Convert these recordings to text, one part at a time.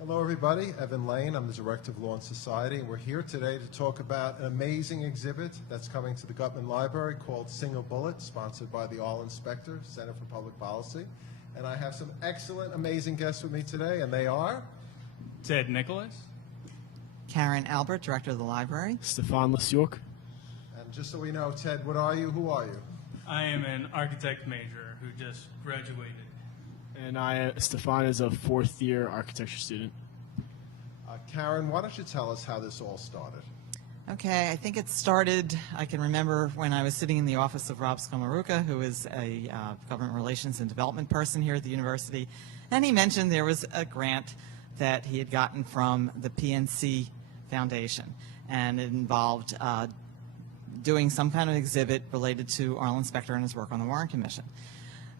Hello, everybody. Evan Laine. I'm the Director of Law and Society, and we're here today to talk about an amazing exhibit that's coming to the Gutman Library called Single Bullet, sponsored by the Arlen Specter Center for Public Policy. And I have some excellent, amazing guests with me today, and they are Ted Nicholas, Karen Albert, Director of the Library. Stefan Lesjork. And just so we know, Ted, what are you? Who are you? I am an architect major who just graduated. And Stefan is a fourth-year architecture student. Karen, why don't you tell us how this all started? Okay, I think it started, I can remember when I was sitting in the office of Rob Skomaruka, who is a government relations and development person here at the university, and he mentioned there was a grant that he had gotten from the PNC Foundation, and it involved doing some kind of exhibit related to Arlen Specter and his work on the Warren Commission.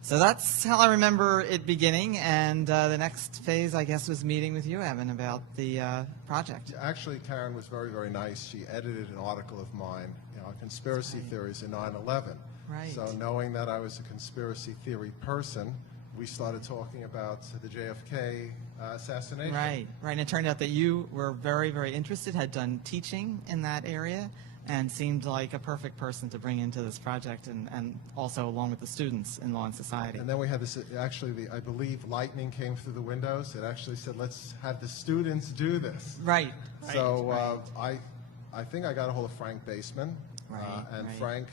So that's how I remember it beginning, and the next phase, I guess, was meeting with you, Evan, about the project. Actually, Karen was very, very nice. She edited an article of mine, on conspiracy theories in 9/11. Right. So knowing that I was a conspiracy theory person, we started talking about the JFK assassination. Right, right. And it turned out that you were very, very interested, had done teaching in that area, and seemed like a perfect person to bring into this project, and also along with the students in Law and Society. And then we had this, actually, I believe lightning came through the windows. It actually said, let's have the students do this. Right. So I think I got a hold of Frank Baseman, and right. Frank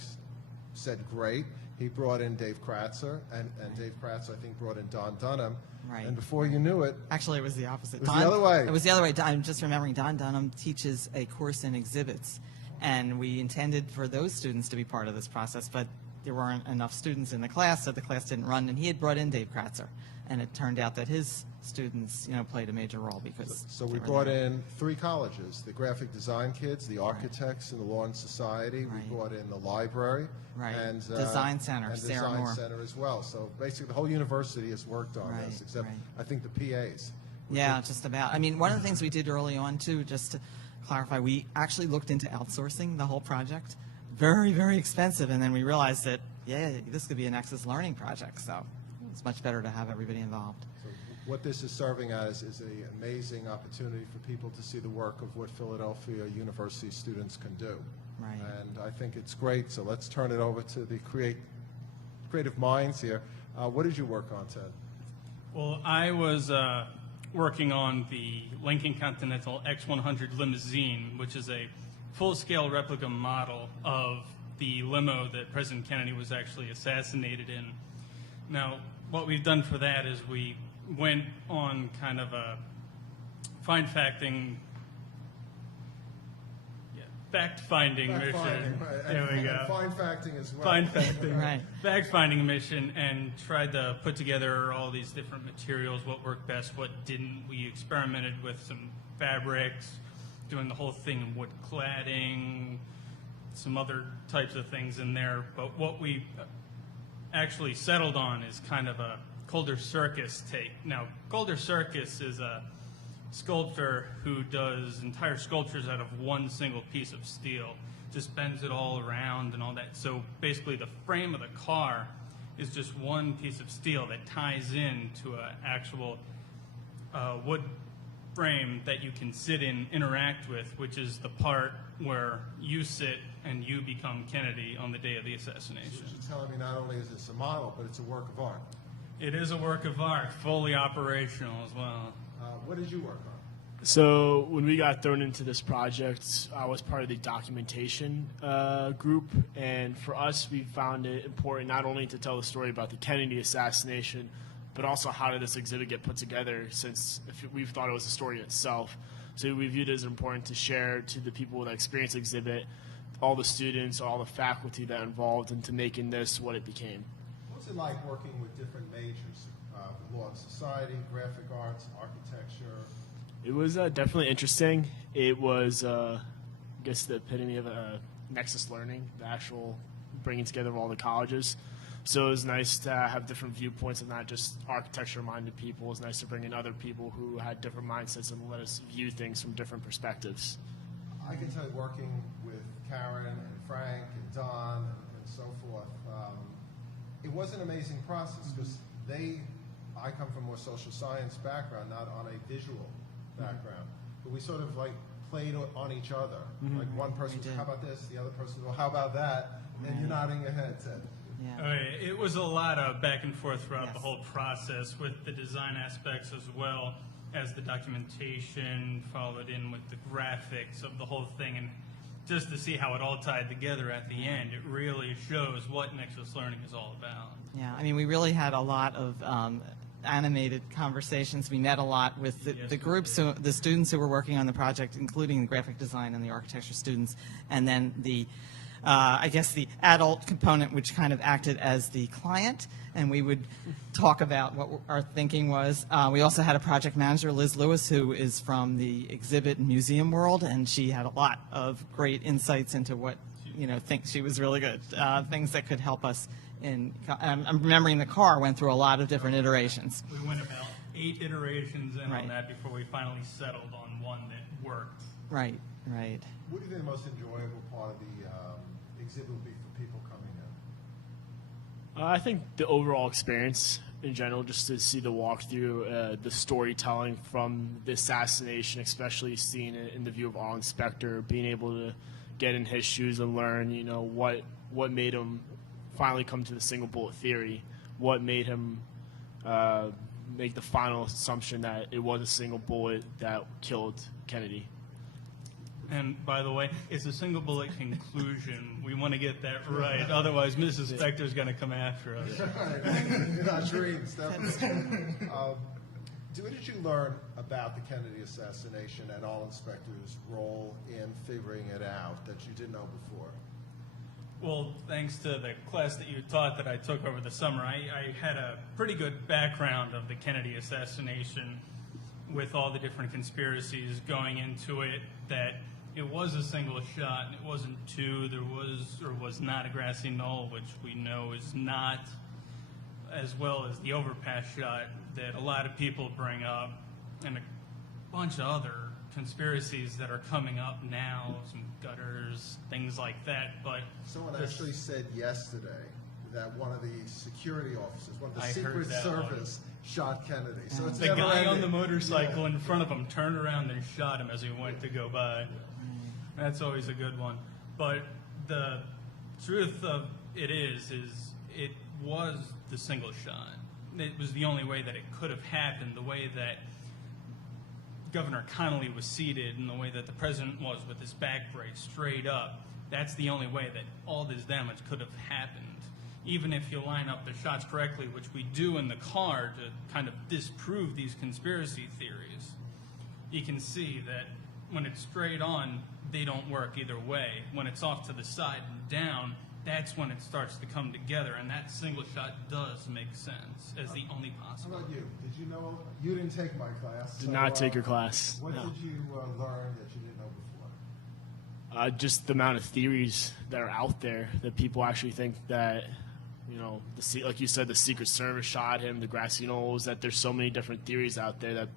said great. He brought in Dave Kratzer, and Dave Kratzer, I think, brought in Don Dunham. Right. And before you knew it, Actually, it was the opposite. It was the other way. It was the other way. I'm just remembering Don Dunham teaches a course in exhibits, and we intended for those students to be part of this process, but there weren't enough students in the class, so the class didn't run, and he had brought in Dave Kratzer, and it turned out that his students, played a major role because so we brought in 3 colleges, the graphic design kids, the architects, and the Law and Society. Right. We brought in the library. Right. And Design Center, and Sarah Design Moore. Center as well. So basically the whole university has worked on Right, this, except right. I think the PAs. Yeah, just about. I mean, one of the things we did early on, too, just to clarify, we actually looked into outsourcing the whole project. Very, very expensive, and then we realized that, yeah, this could be a Nexus Learning project, so it's much better to have everybody involved. So what this is serving as is an amazing opportunity for people to see the work of what Philadelphia University students can do. Right. And I think it's great, so let's turn it over to the creative minds here. What did you work on, Ted? Well, I was working on the Lincoln Continental X100 limousine, which is a full-scale replica model of the limo that President Kennedy was actually assassinated in. Now, what we've done for that is we went on kind of a fact-finding mission. Right. There we go. Find-facting as well. Find-facting. Right. Fact-finding mission, and tried to put together all these different materials, what worked best, what didn't. We experimented with some fabrics, doing the whole thing in wood cladding, some other types of things in there. But what we actually settled on is kind of a Calder Circus take. Now, Calder Circus is a sculptor who does entire sculptures out of one single piece of steel, just bends it all around and all that. So basically the frame of the car is just one piece of steel that ties in to an actual wood frame that you can sit in, interact with, which is the part where you sit and you become Kennedy on the day of the assassination. So you're telling me not only is this a model, but it's a work of art. It is a work of art, fully operational as well. What did you work on? So when we got thrown into this project, I was part of the documentation group, and for us, we found it important not only to tell the story about the Kennedy assassination, but also how did this exhibit get put together, since we thought it was a story itself. So we viewed it as important to share to the people that experience the exhibit, all the students, all the faculty that are involved into making this what it became. What's it like working with different majors? Law and Society, graphic arts, architecture. It was definitely interesting. It was, I guess, the epitome of Nexus Learning, the actual bringing together of all the colleges. So it was nice to have different viewpoints and not just architecture-minded people. It was nice to bring in other people who had different mindsets and let us view things from different perspectives. I can tell you, working with Karen and Frank and Don and so forth, it was an amazing process because I come from a more social science background, not on a visual background, but we sort of like played on each other. Like one person, did. how about this? The other person, well, how about that? And you're nodding your head, Ted. Yeah. Okay, it was a lot of back and forth throughout Yes. the whole process with the design aspects as well as the documentation, followed in with the graphics of the whole thing, and just to see how it all tied together at the end, it really shows what Nexus Learning is all about. Yeah, I mean, we really had a lot of animated conversations. We met a lot with the groups, the students who were working on the project, including the graphic design and the architecture students, and then the, I guess, the adult component, which kind of acted as the client, and we would talk about what our thinking was. We also had a project manager, Liz Lewis, who is from the exhibit and museum world, and she had a lot of great insights into what, thinks she was really good, things that could help us. I'm remembering the car went through a lot of different iterations. We went about 8 iterations in Right. on that before we finally settled on one that worked. Right, right. What do you think the most enjoyable part of the exhibit will be for people coming in? I think the overall experience in general, just to see the walkthrough, the storytelling from the assassination, especially seeing it in the view of Arlen Specter, being able to get in his shoes and learn, what made him finally come to the single bullet theory, what made him make the final assumption that it was a single bullet that killed Kennedy. And by the way, it's a single bullet conclusion. We want to get that right. Otherwise, Mrs. Specter's going to come after us. In our dreams, definitely. What did you learn about the Kennedy assassination and Arlen Specter's role in figuring it out that you didn't know before? Well, thanks to the class that you taught that I took over the summer, I had a pretty good background of the Kennedy assassination with all the different conspiracies going into it, that it was a single shot, and it wasn't 2. There was or was not a grassy knoll, which we know is not, as well as the overpass shot that a lot of people bring up, and a bunch of other conspiracies that are coming up now, some gutters, things like that. But Someone actually said yesterday that one of the security officers, one of the I heard Secret that Service, shot Kennedy. So it's the never guy on ending. the motorcycle in front of him turned around and shot him as he went to go by. That's always a good one. But the truth of it is it was the single shot. It was the only way that it could have happened, the way that Governor Connolly was seated and the way that the president was with his back right straight up. That's the only way that all this damage could have happened. Even if you line up the shots correctly, which we do in the car to kind of disprove these conspiracy theories, you can see that when it's straight on, they don't work either way. When it's off to the side and down, that's when it starts to come together, and that single shot does make sense as the only How possible. about you? Did you know? You didn't take my class. Did not take your class. What No. did you learn that you didn't know before? Just the amount of theories that are out there that people actually think that, like you said, the Secret Service shot him, the grassy knolls, that there's so many different theories out there that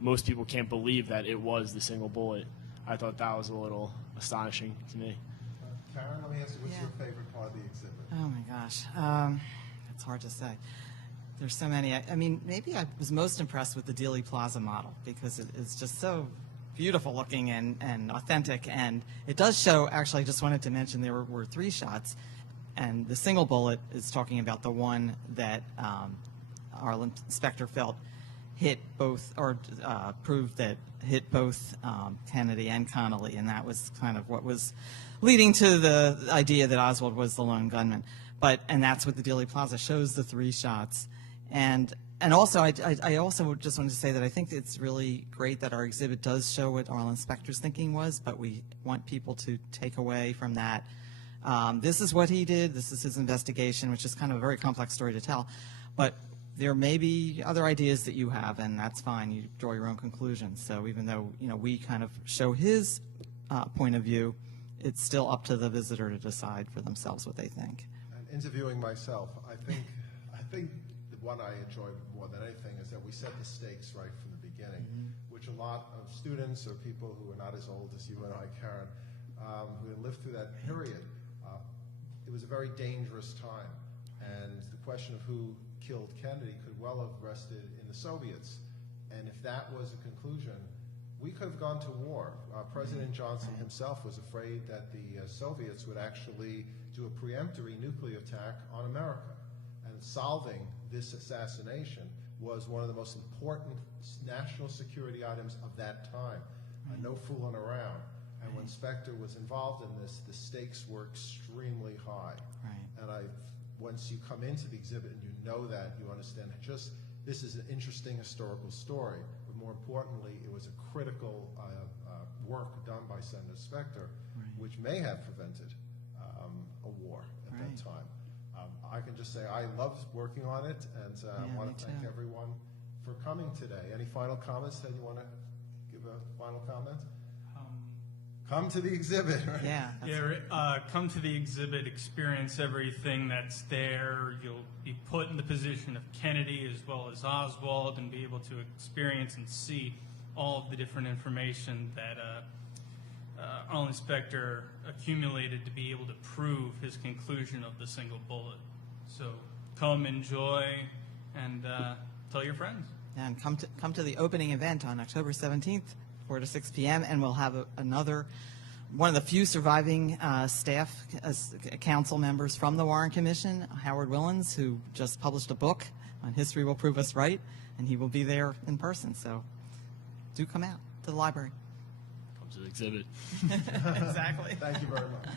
most people can't believe that it was the single bullet. I thought that was a little astonishing to me. Karen, let me ask you, what's Yeah. your favorite part of the exhibit? Oh my gosh, it's hard to say. There's so many. I mean, maybe I was most impressed with the Dealey Plaza model because it is just so beautiful looking and authentic, and it does show. Actually, I just wanted to mention there were 3 shots, and the single bullet is talking about the one that Arlen Specter felt hit both, or proved that hit both Kennedy and Connolly, and that was kind of what was leading to the idea that Oswald was the lone gunman. And that's what the Dealey Plaza shows, the 3 shots. And also, I also just wanted to say that I think it's really great that our exhibit does show what Arlen Specter's thinking was, but we want people to take away from that. This is what he did, this is his investigation, which is kind of a very complex story to tell. But there may be other ideas that you have, and that's fine. You draw your own conclusions. So even though we kind of show his point of view, it's still up to the visitor to decide for themselves what they think. And interviewing myself, I think the one I enjoy more than anything is that we set the stakes right from the beginning, which a lot of students or people who are not as old as you and I, Karen, who lived through that period, it was a very dangerous time. And the question of who killed Kennedy could well have rested in the Soviets. And if that was a conclusion, we could have gone to war. President Johnson himself was afraid that the Soviets would actually do a preemptory nuclear attack on America. And solving this assassination was one of the most important national security items of that time. No fooling around. And when Specter was involved in this, the stakes were extremely high. And once you come into the exhibit and you know that, you understand just this is an interesting historical story. But more importantly, it was a critical work done by Senator Specter, which may have prevented a war at that time. I can just say I loved working on it, and I want to thank everyone for coming today. Any final comments that you want to give a final comment? Come to the exhibit. Right? Come to the exhibit, experience everything that's there. You'll be put in the position of Kennedy as well as Oswald and be able to experience and see all of the different information that Arlen Specter accumulated to be able to prove his conclusion of the single bullet. So come, enjoy, and tell your friends. And come to the opening event on October 17th, 4 to 6 p.m., and we'll have one of the few surviving staff council members from the Warren Commission, Howard Willens, who just published a book on History Will Prove Us Right, and he will be there in person. So do come out to the library. Come to the exhibit. Exactly. Thank you very much.